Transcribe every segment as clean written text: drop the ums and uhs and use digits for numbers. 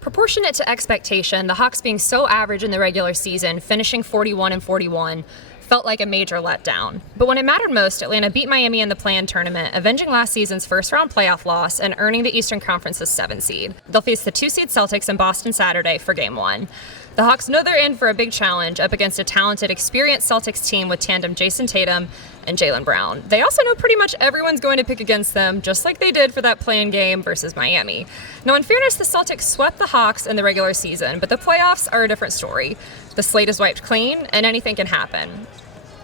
Proportionate to expectation, the Hawks being so average in the regular season, finishing 41-41, felt like a major letdown. But when it mattered most, Atlanta beat Miami in the play-in tournament, avenging last season's first-round playoff loss and earning the Eastern Conference's 7th seed. They'll face the 2-seed Celtics in Boston Saturday for Game 1. The Hawks know they're in for a big challenge up against a talented, experienced Celtics team with tandem Jason Tatum and Jaylen Brown. They also know pretty much everyone's going to pick against them, just like they did for that play-in game versus Miami. Now, in fairness, the Celtics swept the Hawks in the regular season, but the playoffs are a different story. The slate is wiped clean, and anything can happen.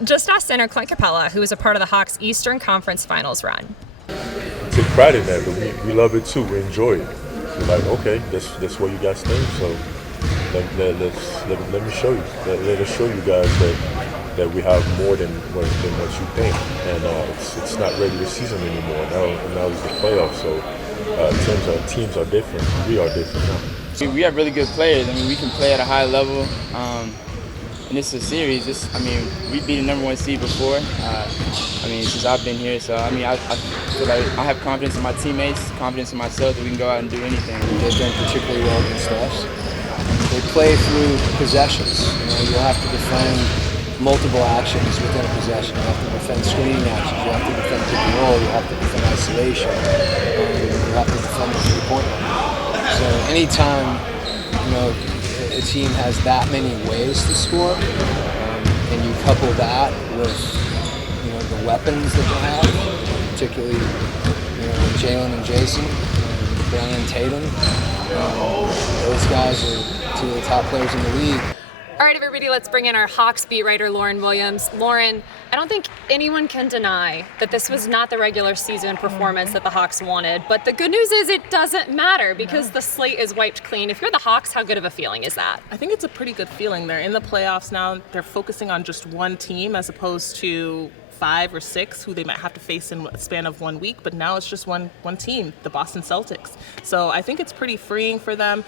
Just ask center Clint Capella, who was a part of the Hawks' Eastern Conference Finals run. Take pride in that, but we love it too. We enjoy it. We're like, okay, that's what you guys think. So let me show you. Let us show you guys that we have more than what you think. And it's not regular season anymore. Now it's the playoffs. So teams are different. We are different now. We have really good players. I mean, we can play at a high level. And this is a series. We beat the #1 seed before. Since I've been here. So, I feel like I have confidence in my teammates, confidence in myself that we can go out and do anything. They've done particularly well against us. They play through possessions. You'll have to defend multiple actions within a possession. You have to defend screening actions. You have to defend pick and roll. You have to defend isolation. You have to defend the three-point line. So anytime, a team has that many ways to score, and you couple that with, the weapons that they have, particularly, Jaylen and Jason, Brown and Tatum. Those guys are two of the top players in the league. All right, everybody, let's bring in our Hawks beat writer, Lauren Williams. Lauren, I don't think anyone can deny that this was not the regular season performance that the Hawks wanted. But the good news is it doesn't matter because the slate is wiped clean. If you're the Hawks, how good of a feeling is that? I think it's a pretty good feeling. They're in the playoffs now. They're focusing on just one team as opposed to 5 or 6 who they might have to face in a span of 1 week, but now it's just one team, the Boston Celtics. So I think it's pretty freeing for them.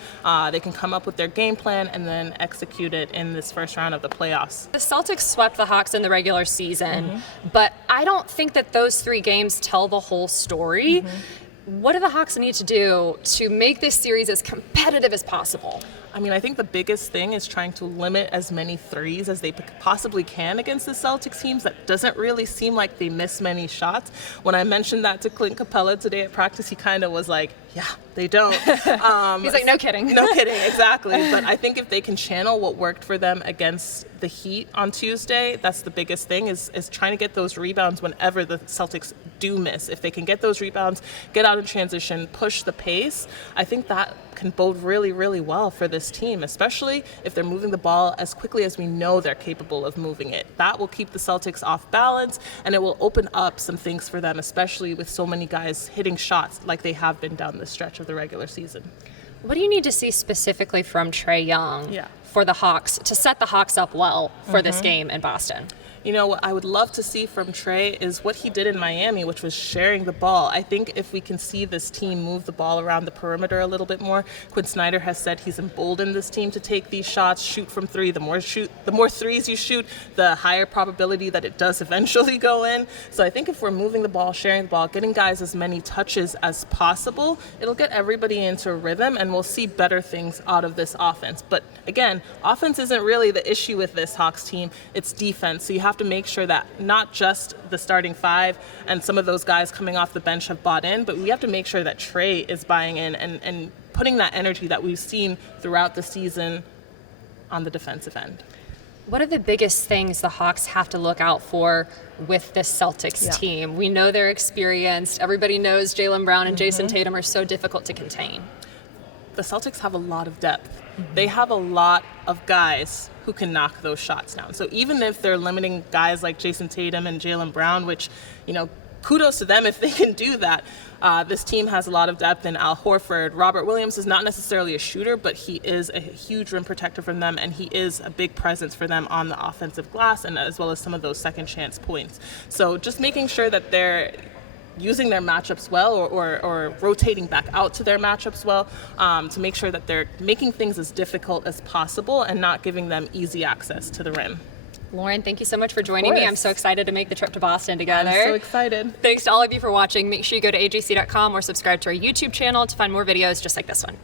They can come up with their game plan and then execute it in this first round of the playoffs. The Celtics swept the Hawks in the regular season, but I don't think that those 3 games tell the whole story. What do the Hawks need to do to make this series as competitive as possible? I think the biggest thing is trying to limit as many threes as they possibly can against the Celtics teams. That doesn't really seem like they miss many shots. When I mentioned that to Clint Capella today at practice, he kind of was like, yeah, they don't. He's like, no kidding. No kidding, exactly. But I think if they can channel what worked for them against the Heat on Tuesday, that's the biggest thing, is trying to get those rebounds whenever the Celtics do miss. If they can get those rebounds, get out in transition, push the pace, I think that can bode really, really well for this team, especially if they're moving the ball as quickly as we know they're capable of moving it. That will keep the Celtics off balance, and it will open up some things for them, especially with so many guys hitting shots like they have been down the stretch of the regular season. What do you need to see specifically from Trae Young for the Hawks to set the Hawks up well for this game in Boston? What I would love to see from Trae is what he did in Miami, which was sharing the ball. I think if we can see this team move the ball around the perimeter a little bit more, Quinn Snyder has said he's emboldened this team to take these shots, shoot from 3. The more threes you shoot, the higher probability that it does eventually go in. So I think if we're moving the ball, sharing the ball, getting guys as many touches as possible, it'll get everybody into a rhythm, and we'll see better things out of this offense. But again, offense isn't really the issue with this Hawks team. It's defense. So you have to make sure that not just the starting 5 and some of those guys coming off the bench have bought in, but we have to make sure that Trae is buying in and putting that energy that we've seen throughout the season on the defensive end. What are the biggest things the Hawks have to look out for with this Celtics team? We know they're experienced. Everybody knows Jaylen Brown and Jason Tatum are so difficult to contain. The Celtics have a lot of depth. They have a lot of guys who can knock those shots down. So even if they're limiting guys like Jason Tatum and Jaylen Brown, which, kudos to them if they can do that. This team has a lot of depth in Al Horford. Robert Williams is not necessarily a shooter, but he is a huge rim protector from them, and he is a big presence for them on the offensive glass, and as well as some of those second chance points. So just making sure that they're using their matchups well, or rotating back out to their matchups well, to make sure that they're making things as difficult as possible and not giving them easy access to the rim. Lauren, thank you so much for joining me. I'm so excited to make the trip to Boston together. I'm so excited. Thanks to all of you for watching. Make sure you go to ajc.com or subscribe to our YouTube channel to find more videos just like this one.